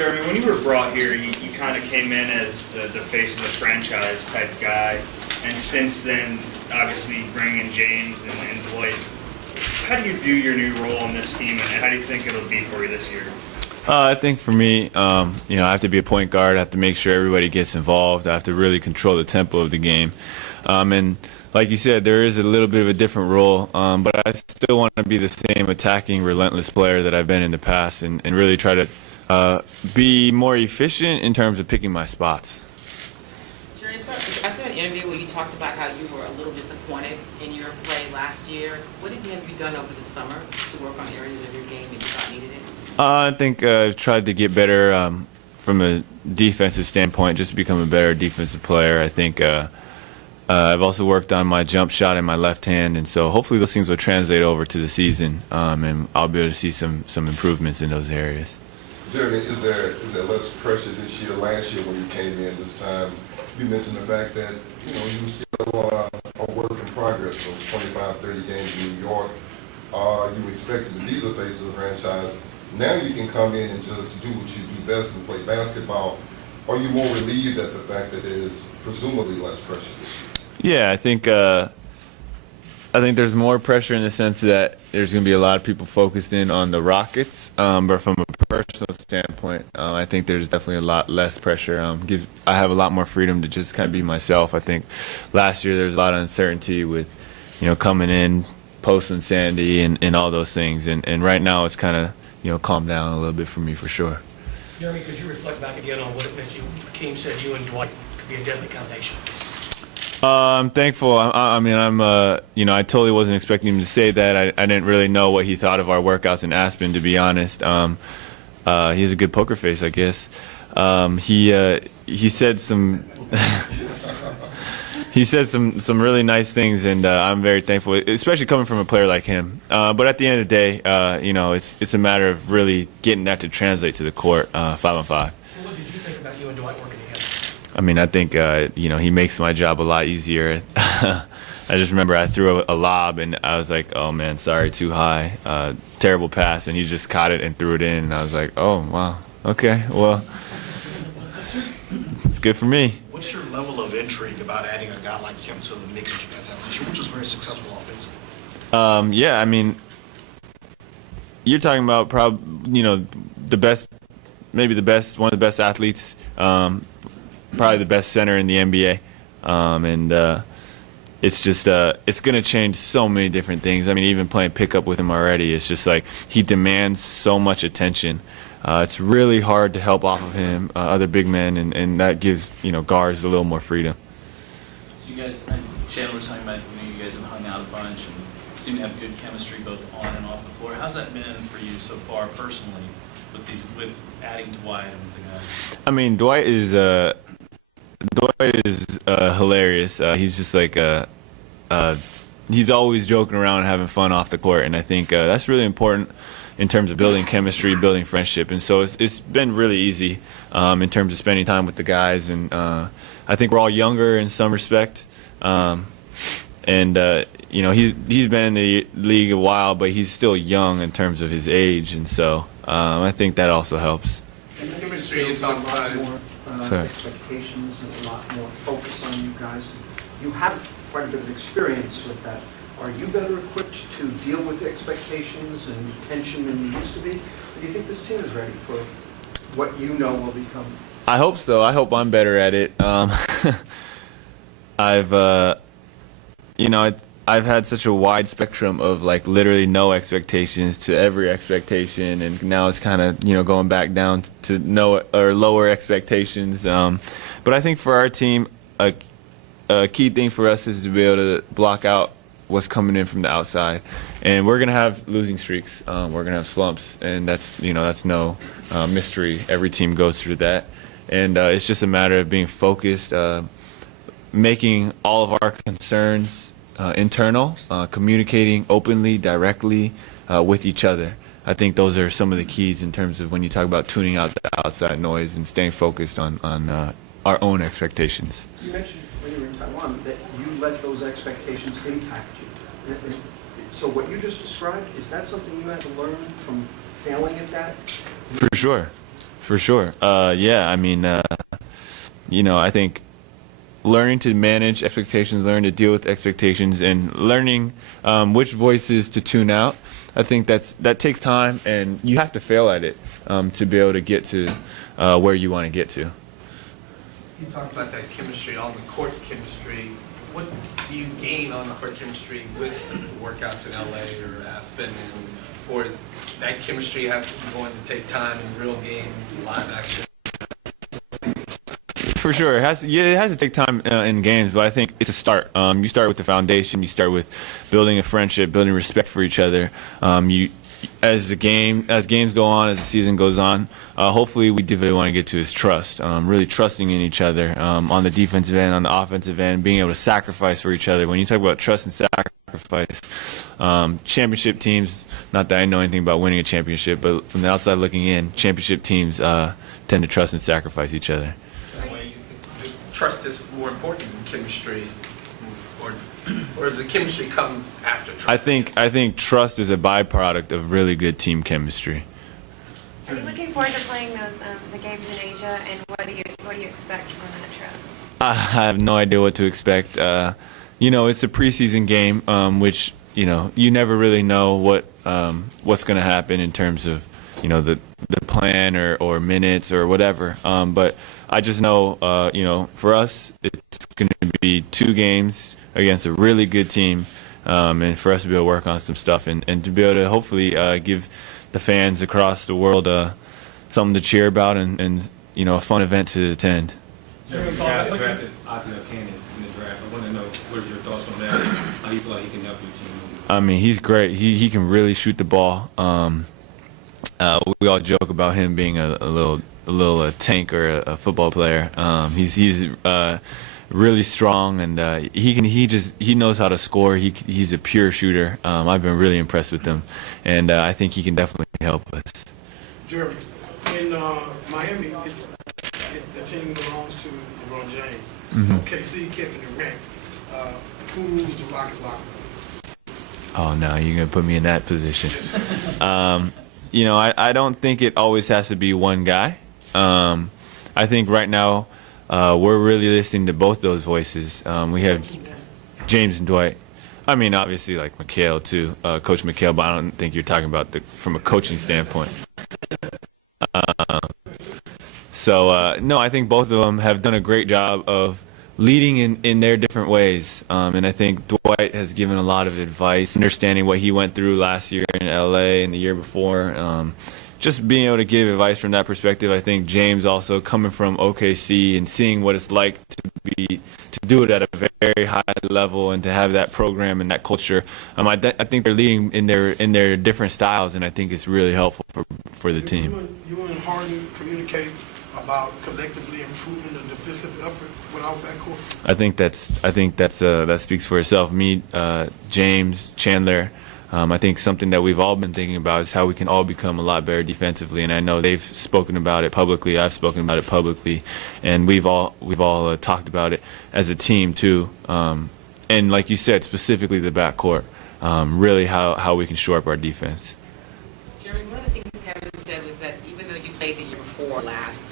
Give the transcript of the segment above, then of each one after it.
Jeremy, when you were brought here, you kind of came in as the face of the franchise type guy, and since then, obviously bringing in James and Dwight, how do you view your new role on this team, and how do you think it'll be for you this year? I think for me, I have to be a point guard. I have to make sure everybody gets involved. I have to really control the tempo of the game. And like you said, there is a little bit of a different role, but I still want to be the same attacking, relentless player that I've been in the past, and really try to be more efficient in terms of picking my spots. Jerry, I saw an interview where you talked about how you were a little disappointed in your play last year. What have you done over the summer to work on areas of your game that you thought needed it? I think I've tried to get better from a defensive standpoint, just to become a better defensive player. I think I've also worked on my jump shot and my left hand, and so hopefully those things will translate over to the season, and I'll be able to see some improvements in those areas. Jeremy, is there less pressure this year? Last year when you came in this time, you mentioned the fact that you were still a work in progress. Those 25, 30 games in New York, you expected to be the face of the franchise. Now you can come in and just do what you do best and play basketball. Are you more relieved at the fact that there is presumably less pressure this year? Yeah, I think there's more pressure in the sense that there's going to be a lot of people focused in on the Rockets, but from a personal standpoint, I think there's definitely a lot less pressure. I have a lot more freedom to just kind of be myself. I think last year there's a lot of uncertainty with, coming in, post-Linsanity and all those things, and right now it's kind of, calmed down a little bit for me for sure. Jeremy, could you reflect back again on what it meant you, Hakeem said you and Dwight could be a deadly combination? I'm thankful. I totally wasn't expecting him to say that. I didn't really know what he thought of our workouts in Aspen, to be honest. He has a good poker face, I guess. He said some he said some really nice things, and I'm very thankful, especially coming from a player like him. But at the end of the day, it's a matter of really getting that to translate to the court, 5-on-5. What did you think about you and Dwight working together? I think he makes my job a lot easier. I just remember I threw a lob and I was like, oh man, sorry, too high, terrible pass, and he just caught it and threw it in, and I was like, oh wow, okay, well, it's good for me. What's your level of intrigue about adding a guy like him to the mix that you guys have this year, which was very successful offensively? Yeah, you're talking about the best, maybe the best, one of the best athletes, probably the best center in the NBA, and it's just it's going to change so many different things. Even playing pickup with him already, it's just like he demands so much attention. It's really hard to help off of him, other big men, and that gives guards a little more freedom. So you guys, Chandler was talking about you guys have hung out a bunch and seem to have good chemistry both on and off the floor. How's that been for you so far personally with adding Dwight and the guys? Dwight is hilarious. He's just like he's always joking around and having fun off the court, and I think that's really important in terms of building chemistry, building friendship. And so it's been really easy in terms of spending time with the guys, and I think we're all younger in some respect. He's been in the league a while, but he's still young in terms of his age, and so I think that also helps. You talk about expectations and a lot more focus on you guys. You have quite a bit of experience with that. Are you better equipped to deal with expectations and tension than you used to be? Or do you think this team is ready for what you know will become? I hope so. I hope I'm better at it. I've had such a wide spectrum of literally no expectations to every expectation, and now it's kind of going back down to no or lower expectations. But I think for our team, a key thing for us is to be able to block out what's coming in from the outside, and we're gonna have losing streaks. We're gonna have slumps, and that's no mystery. Every team goes through that, and it's just a matter of being focused, making all of our concerns internal, communicating openly, directly with each other. I think those are some of the keys in terms of when you talk about tuning out the outside noise and staying focused on our own expectations. You mentioned when you were in Taiwan that you let those expectations impact you. So what you just described, is that something you had to learn from failing at that? For For sure. Yeah, I mean, I think learning to manage expectations, learning to deal with expectations, and learning which voices to tune out. I think that takes time, and you have to fail at it to be able to get to where you want to get to. You talked about that chemistry, on the court chemistry. What do you gain on the court chemistry with workouts in LA or Aspen, or is that chemistry going to take time in real games, live action? For sure, it has to take time in games, but I think it's a start. You start with the foundation. You start with building a friendship, building respect for each other. As games go on, as the season goes on, hopefully we really want to get to is trust. Really trusting in each other on the defensive end, on the offensive end, being able to sacrifice for each other. When you talk about trust and sacrifice, championship teams. Not that I know anything about winning a championship, but from the outside looking in, championship teams tend to trust and sacrifice each other. Trust is more important than chemistry, or does the chemistry come after trust? I think trust is a byproduct of really good team chemistry. Are you looking forward to playing those the games in Asia, and what do you expect from that trip? I have no idea what to expect. It's a preseason game, which you never really know what's going to happen in terms of the plan or minutes or whatever. But I just know, for us, it's going to be 2 games against a really good team, and for us to be able to work on some stuff and to be able to hopefully give the fans across the world something to cheer about and a fun event to attend. Jeremy, you guys drafted Ozzie Cannon in the draft. I want to know what are your thoughts on that? How you feel like he can help your team? I mean, he's great. He can really shoot the ball. We all joke about him being a little tank or a football player. He's really strong, and he knows how to score. He's a pure shooter. I've been really impressed with him, and I think he can definitely help us. Jeremy, in Miami, the team belongs to LeBron James. Mm-hmm. KC, Kevin Durant. Who rules the Rockets locker room? Oh no, you're gonna put me in that position. I don't think it always has to be one guy. I think right now we're really listening to both those voices. We have James and Dwight. I mean, obviously, like Mikhail too, Coach Mikhail, but I don't think you're talking about from a coaching standpoint. No, I think both of them have done a great job of leading in their different ways. And I think Dwight has given a lot of advice, understanding what he went through last year in LA and the year before. Just being able to give advice from that perspective. I think James also coming from OKC and seeing what it's like to do it at a very high level and to have that program and that culture. I think they're leading in their different styles, and I think it's really helpful for the team. You and Harden communicate about collectively improving the defensive effort without backcourt? I think that speaks for itself. Me, James, Chandler. I think something that we've all been thinking about is how we can all become a lot better defensively, and I know they've spoken about it publicly. I've spoken about it publicly, and we've all talked about it as a team too. And like you said, specifically the backcourt, really how we can shore up our defense. Jeremy, one of the things Kevin said was that even though you played the year before last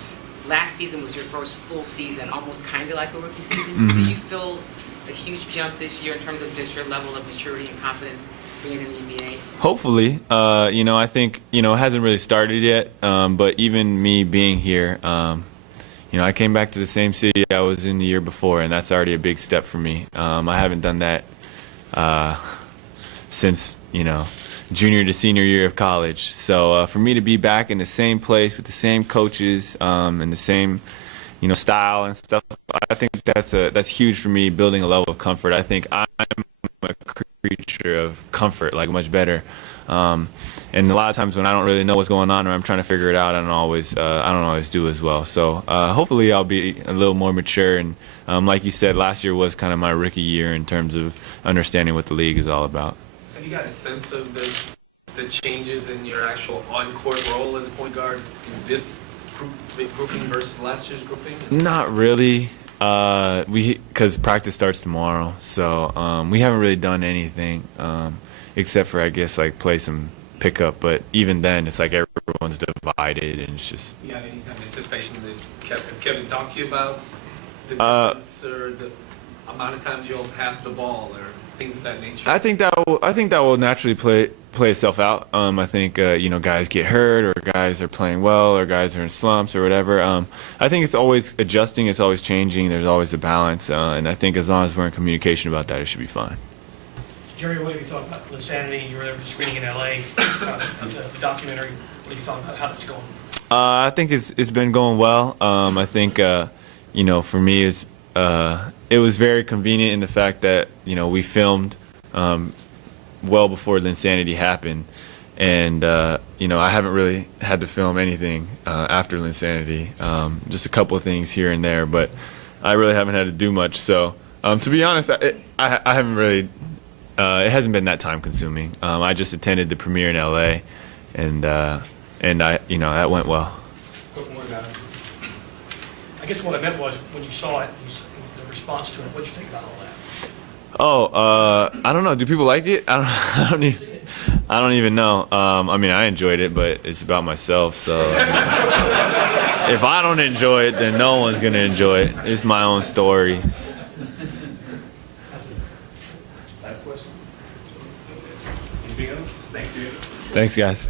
season was your first full season, almost kind of like a rookie season. Mm-hmm. Did you feel a huge jump this year in terms of just your level of maturity and confidence being in the NBA? Hopefully. I think, it hasn't really started yet, but even me being here, I came back to the same city I was in the year before, and that's already a big step for me. I haven't done that since, junior to senior year of college. So for me to be back in the same place with the same coaches and the same, style and stuff, I think that's huge for me, building a level of comfort. I think I'm a creature of comfort, like much better. And a lot of times when I don't really know what's going on or I'm trying to figure it out, I don't always do as well. So hopefully I'll be a little more mature. And like you said, last year was kind of my rookie year in terms of understanding what the league is all about. Have you got a sense of the changes in your actual on-court role as a point guard in this grouping versus last year's grouping? Not really. Because practice starts tomorrow, so we haven't really done anything except for, I guess, like play some pickup. But even then, it's like everybody everyone's divided, and it's just. You got any kind of anticipation that has Kevin talked to you about the difference or the amount of times you'll have the ball or things of that nature? I think that will naturally play itself out. I think guys get hurt, or guys are playing well, or guys are in slumps, or whatever. I think it's always adjusting. It's always changing. There's always a balance, and I think as long as we're in communication about that, it should be fine. Jerry, what have you thought about Linsanity? You were there for the screening in LA, the documentary. What have you thought about how that's going? I think it's been going well. I think for me it was very convenient in the fact that we filmed well before Linsanity happened, and I haven't really had to film anything after Linsanity, just a couple of things here and there, but I really haven't had to do much. So to be honest, I haven't really. It hasn't been that time consuming. I just attended the premiere in LA, and that went well. Quick more about it. I guess what I meant was when you saw it, the response to it. What did you think about all that? I don't know. Do people like it? I don't even know. I enjoyed it, but it's about myself. So if I don't enjoy it, then no one's gonna enjoy it. It's my own story. Last question. Anything else? Thanks, David. Thanks, guys.